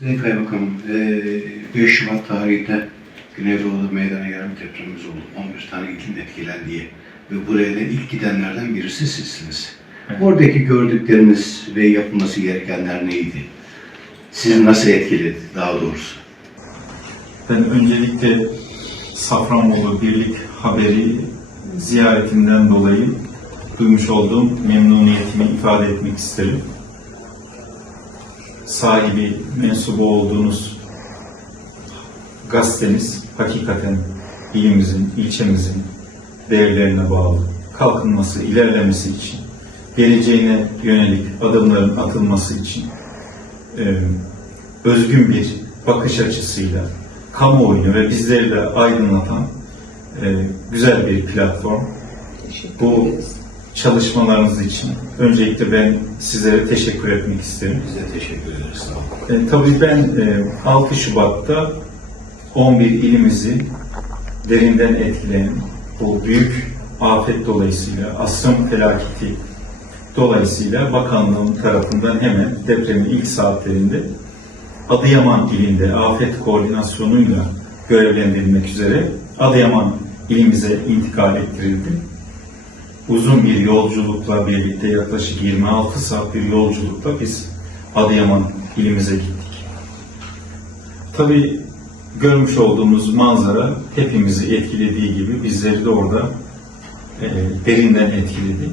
Sayın Kaymakamım, eee, 5 Şubat tarihinde Güneydoğu'da meydana gelen depremimiz oldu. 11 tane ilin etkilendiği ve buraya da ilk gidenlerden birisi sizsiniz. Evet. Oradaki gördükleriniz ve yapılması gerekenler neydi? Sizi nasıl etkiledi daha doğrusu? Ben öncelikle Safranbolu Birlik haberi ziyaretinden dolayı duymuş olduğum memnuniyetimi ifade etmek isterim. Sahibi, mensubu olduğunuz gazeteniz hakikaten ilimizin, ilçemizin değerlerine bağlı. Kalkınması, ilerlemesi için, geleceğine yönelik adımların atılması için e, özgün bir bakış açısıyla kamuoyunu ve bizleri de aydınlatan e, güzel bir platform. Bu çalışmalarınız için öncelikle ben sizlere teşekkür etmek isterim. Biz de teşekkür ederiz. E, tabii ben e, 6 Şubat'ta 11 ilimizi derinden etkileyen bu büyük afet dolayısıyla, asrın felaketi dolayısıyla bakanlığım tarafından hemen depremin ilk saatlerinde Adıyaman ilinde afet koordinasyonuyla görevlendirilmek üzere Adıyaman ilimize intikal ettirildi. Uzun bir yolculukla birlikte yaklaşık 26 saat bir yolculukla biz Adıyaman ilimize gittik. Tabii görmüş olduğumuz manzara hepimizi etkilediği gibi bizleri de orada e, derinden etkiledi.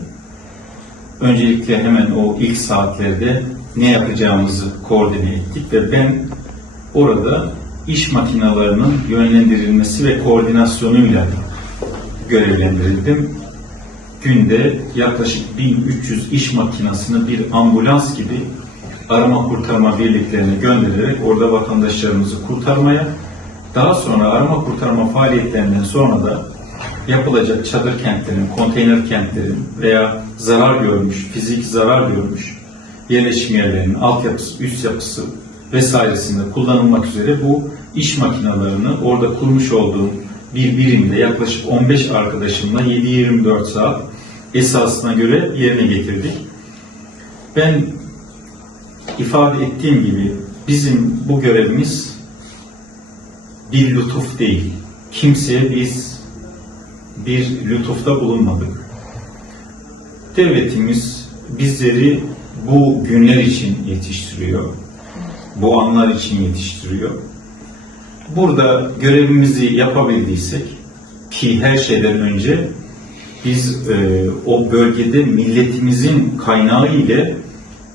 Öncelikle hemen o ilk saatlerde ne yapacağımızı koordine ettik ve ben orada iş makinalarının yönlendirilmesi ve koordinasyonuyla görevlendirildim. Günde yaklaşık 1300 iş makinasını bir ambulans gibi arama kurtarma birliklerine göndererek orada vatandaşlarımızı kurtarmaya, daha sonra arama kurtarma faaliyetlerinden sonra da yapılacak çadır kentlerin, konteyner kentlerin veya zarar görmüş, fizik zarar görmüş yerleşim yerlerinin altyapısı, üst yapısı vesairesinde kullanılmak üzere bu iş makinalarını orada kurmuş olduğum bir birimde yaklaşık 15 arkadaşımla 7-24 saat esasına göre yerine getirdik. Ben ifade ettiğim gibi bizim bu görevimiz bir lütuf değil. Kimseye biz bir lütufta bulunmadık. Devletimiz bizleri bu günler için yetiştiriyor. Bu anlar için yetiştiriyor. Burada görevimizi yapabildiysek ki her şeyden önce biz e, o bölgede milletimizin kaynağı ile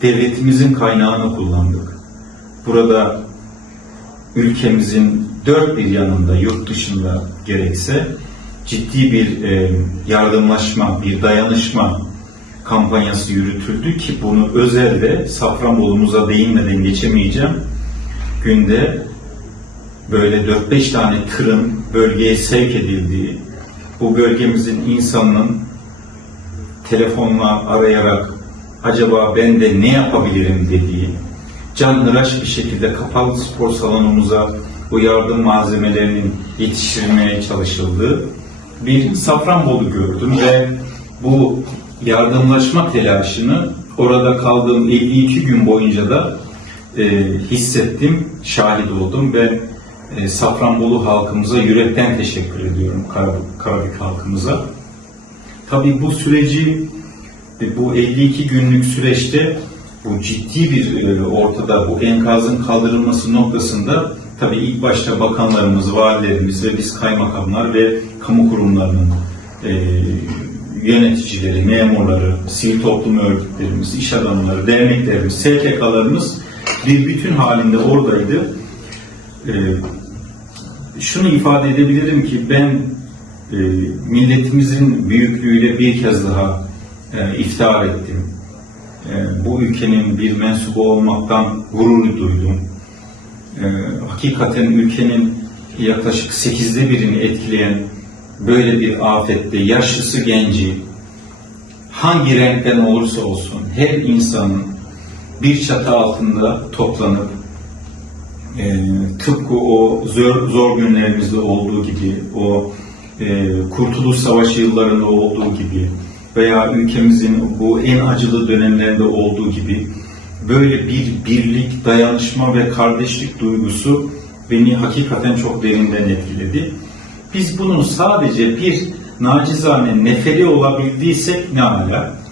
devletimizin kaynağını kullandık. Burada ülkemizin dört bir yanında, yurt dışında gerekse ciddi bir e, yardımlaşma, bir dayanışma kampanyası yürütüldü ki bunu özelde Safranbolu'muza değinmeden geçemeyeceğim. Günde böyle 4-5 tane tırın bölgeye sevk edildiği, bu bölgemizin insanının telefonla arayarak acaba ben de ne yapabilirim? dediği, canhıraş bir şekilde kapalı spor salonumuza bu yardım malzemelerinin yetiştirilmeye çalışıldığı bir Safranbolu gördüm ve bu yardımlaşma telaşını orada kaldığım 52 gün boyunca da e, hissettim, şahit oldum ve e, Safranbolu halkımıza yürekten teşekkür ediyorum Karabük, halkımıza. Tabii bu süreci, e, bu 52 günlük süreçte bu ciddi bir e, ortada bu enkazın kaldırılması noktasında tabii ilk başta bakanlarımız, valilerimiz ve biz kaymakamlar ve kamu kurumlarının yöneticileri, memurları, sivil toplum örgütlerimiz, iş adamları, derneklerimiz, STK'larımız bir bütün halinde oradaydı. E, şunu ifade edebilirim ki ben e, milletimizin büyüklüğüyle bir kez daha e, iftihar ettim. E, bu ülkenin bir mensubu olmaktan gurur duydum. E, hakikaten ülkenin yaklaşık sekizde birini etkileyen böyle bir afette yaşlısı genci hangi renkten olursa olsun her insanın bir çatı altında toplanıp e, tıpkı o zor, zor günlerimizde olduğu gibi o e, Kurtuluş Savaşı yıllarında olduğu gibi veya ülkemizin bu en acılı dönemlerinde olduğu gibi böyle bir birlik, dayanışma ve kardeşlik duygusu beni hakikaten çok derinden etkiledi. Biz bunun sadece bir nacizane neferi olabildiysek ne ala.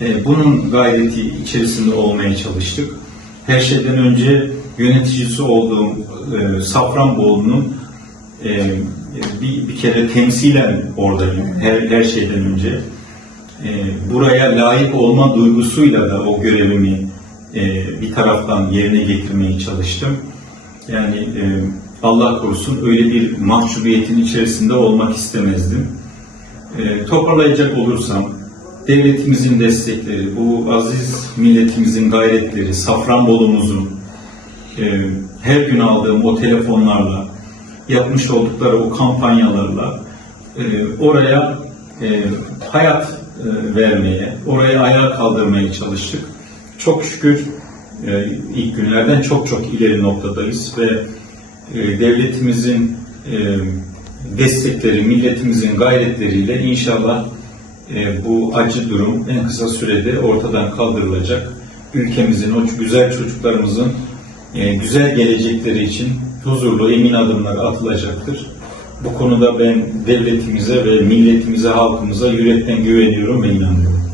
E, bunun gayreti içerisinde olmaya çalıştık. Her şeyden önce yöneticisi olduğum e, Safranbolu'nun e, bir, bir kere temsilen oradayım her, her şeyden önce. E, buraya layık olma duygusuyla da o görevimi e, bir taraftan yerine getirmeye çalıştım. Yani e, Allah korusun öyle bir mahcubiyetin içerisinde olmak istemezdim. E, toparlayacak olursam, devletimizin destekleri, bu aziz milletimizin gayretleri, Safranbolumuzun e, her gün aldığım o telefonlarla, yapmış oldukları o kampanyalarla e, oraya e, hayat e, vermeye, orayı ayağa kaldırmaya çalıştık. Çok şükür e, ilk günlerden çok çok ileri noktadayız ve e, devletimizin e, destekleri, milletimizin gayretleriyle inşallah e, bu acı durum en kısa sürede ortadan kaldırılacak. Ülkemizin, o güzel çocuklarımızın güzel gelecekleri için huzurlu, emin adımlar atılacaktır. Bu konuda ben devletimize ve milletimize, halkımıza yürekten güveniyorum ve inanıyorum.